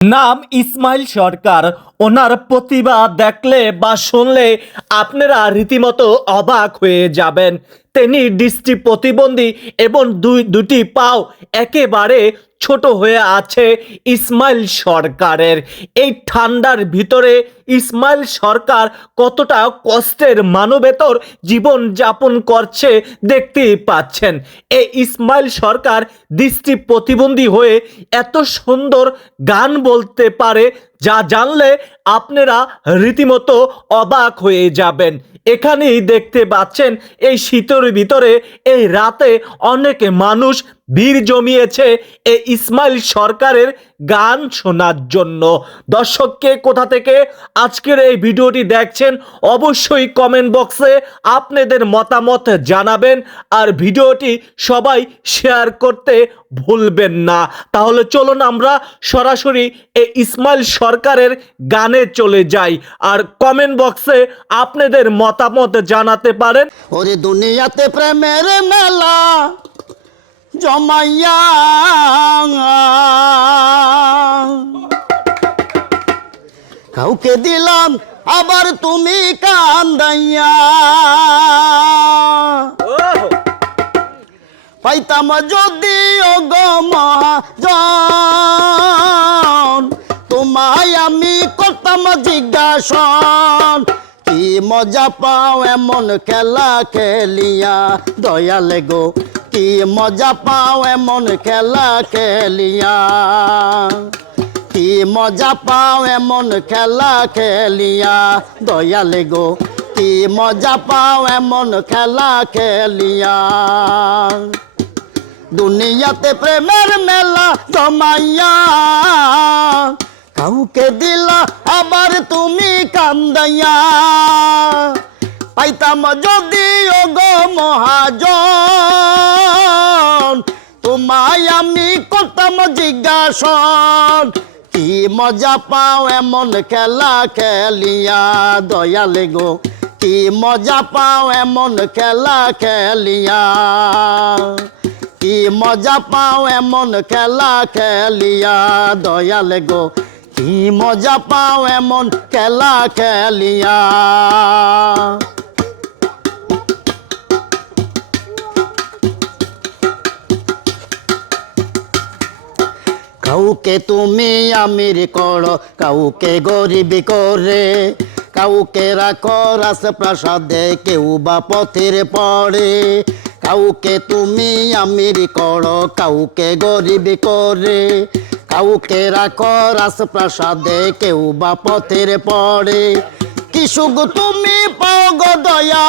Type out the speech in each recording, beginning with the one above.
নাম ইসমাইল সরকার। ওনার প্রতিভা দেখলে বা শুনলে আপনারা রীতিমতো অবাক হয়ে যাবেন। তিনি দৃষ্টি প্রতিবন্ধী এবং দুই, দুটি পাও একেবারে ছোট হয়ে আছে ইসমাইল সরকারের। এই ঠান্ডার ভিতরে ইসমাইল সরকার কতটা কষ্টের মানবেতর জীবন যাপন করছে দেখতেই পাচ্ছেন। এই ইসমাইল সরকার দৃষ্টি প্রতিবন্ধী হয়ে এত সুন্দর গান বলতে পারে যা জানলে আপনারা রীতিমতো অবাক হয়ে যাবেন। এখানেই দেখতে পাচ্ছেন, এই শীতের ভিতরে, এই রাতে অনেকে মানুষ ভিড় জমিয়েছে এই ইসমাইল সরকারের গান শোনার জন্য। দর্শককে কোথা থেকে আজকের এই ভিডিওটি দেখছেন অবশ্যই কমেন্ট বক্সে আপনাদের মতামত জানাবেন আর ভিডিওটি সবাই শেয়ার করতে ভুলবেন না। তাহলে চলুন আমরা সরাসরি এই ইসমাইল সরকারের গানে চলে যাই আর কমেন্ট বক্সে আপনাদের মতামত জানাতে পারেন। ওরে দুনিয়াতে প্রেমের মেলা জমাইয়া। কাউকে দিলাম আবার তুমি কান্দাইয়া। পাইতাম যদি মহাজন তোমায় আমি করতাম জিজ্ঞাসন। কি মজা পাও এমন খেলা খেলিয়া? দয়ালে গো, কি মজা পাও এমন খেলা খেলিয়া? কি মজা পাও এমন খেলা খেলিয়া? দয়ালে গো, কি মজা পাও এমন খেলা খেলিয়া? দুনিয়াতে প্রেমের মেলা জমাইয়া কাউকে দিলা আবার তুমি কান্দাইয়া। পাইতাম যদি গো মহাজন, তোমায় আমি করতাম জিজ্ঞাসন, কি মজা পাও এমন খেলা খেলিয়া, দয়ালে গো, কি মজা পাও এমন খেলা খেলিয়া। কি মজা পাও এমন খেলা খেলিয়া, দয়ালে গো কি মজা পাও এমন খেলা খেলিয়া? কাউকে তুমি আমির করো, কাউকে গরিব করে। কাউকে রাখো রাজপ্রাসাদে, কেউ বা পথের পড়ে কাউকে তুমি আমির করো, কাউকে গরিব করে। কাউকে রাখো রাজপ্রাসাদে কেউ বা পথের পড়ে কি তুমি পাও গো দয়াল?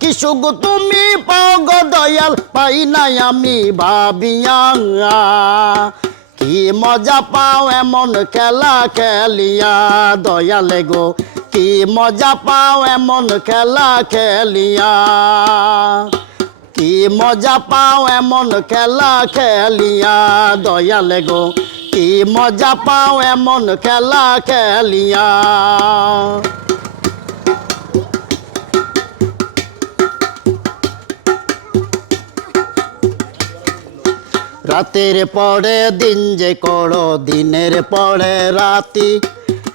কি সুখ তুমি পাও গো দয়াল? পাই নাই আমি ভাবিয়া কি মজা পাও এমন খেলা খেলিয়া দয়ালে গো? কি মজা পাও এমন খেলা খেলিয়া। কি মজা পাও এমন খেলা খেলিয়া? দয়ালে গো, কি মজা পাও এমন খেলা খেলিয়া? রাতের পরে দিন যে করো, দিনের পরে রাতি।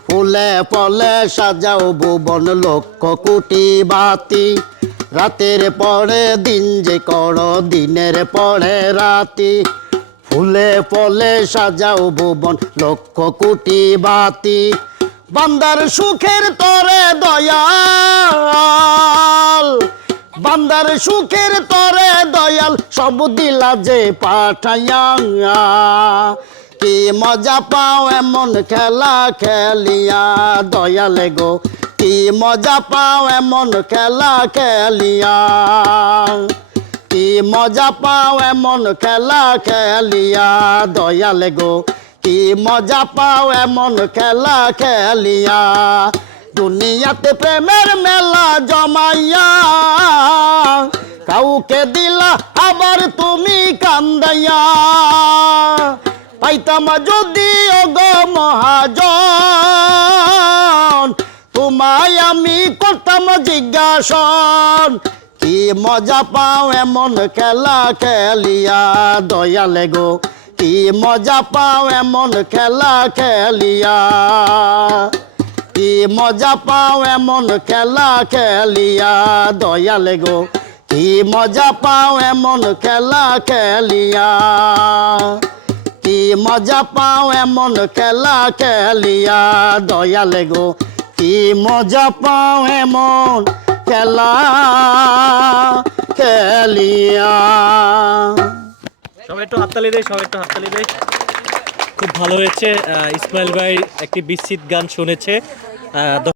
ফুলে ফলে সাজাও ভুবন লক্ষ কোটি বাতি। রাতের পরে দিন যে করো, দিনের পরে রাতি। ফুলে ফলে সাজাও ভুবন, লক্ষ কোটি বাতি। বান্দার সুখের তরে দয়াল। বান্দার সুখের তরে দয়াল, সব দিলা যে পাঠাইয়া কি মজা পাও এমন খেলা খেলিয়া, দয়ালে গো। কি মজা পাও এমন খেলা খেলিয়া? কি মজা পাও এমন খেলা খেলিয়া? দয়ালে গো, কি মজা পাও এমন খেলা খেলিয়া? দুনিয়াতে প্রেমের মেলা জমাইয়া। কাউকে দিলা, আবার তুমি কান্দাইয়া। পাইতাম যদি ওগো মহাজন। আমি করতাম জিজ্ঞাসন, কি মজা পাও এমন খেলা খেলিয়া দয়ালে গো? কি মজা পাও এমন খেলা খেলিয়া? কি মজা পাও এমন খেলা খেলিয়া দয়ালে গো? কি মজা পাও এমন খেলা খেলিয়া? কি মজা পাও এমন খেলা খেলিয়া দয়ালে গো? কি মজা পাও এমন খেলা? খেলিয়া। সবাই একটু হাততালি দেয় সবাই একটু হাততালি দেয় খুব ভালো হয়েছে ইসমাইল ভাই একটি বিস্তৃত গান শুনেছে।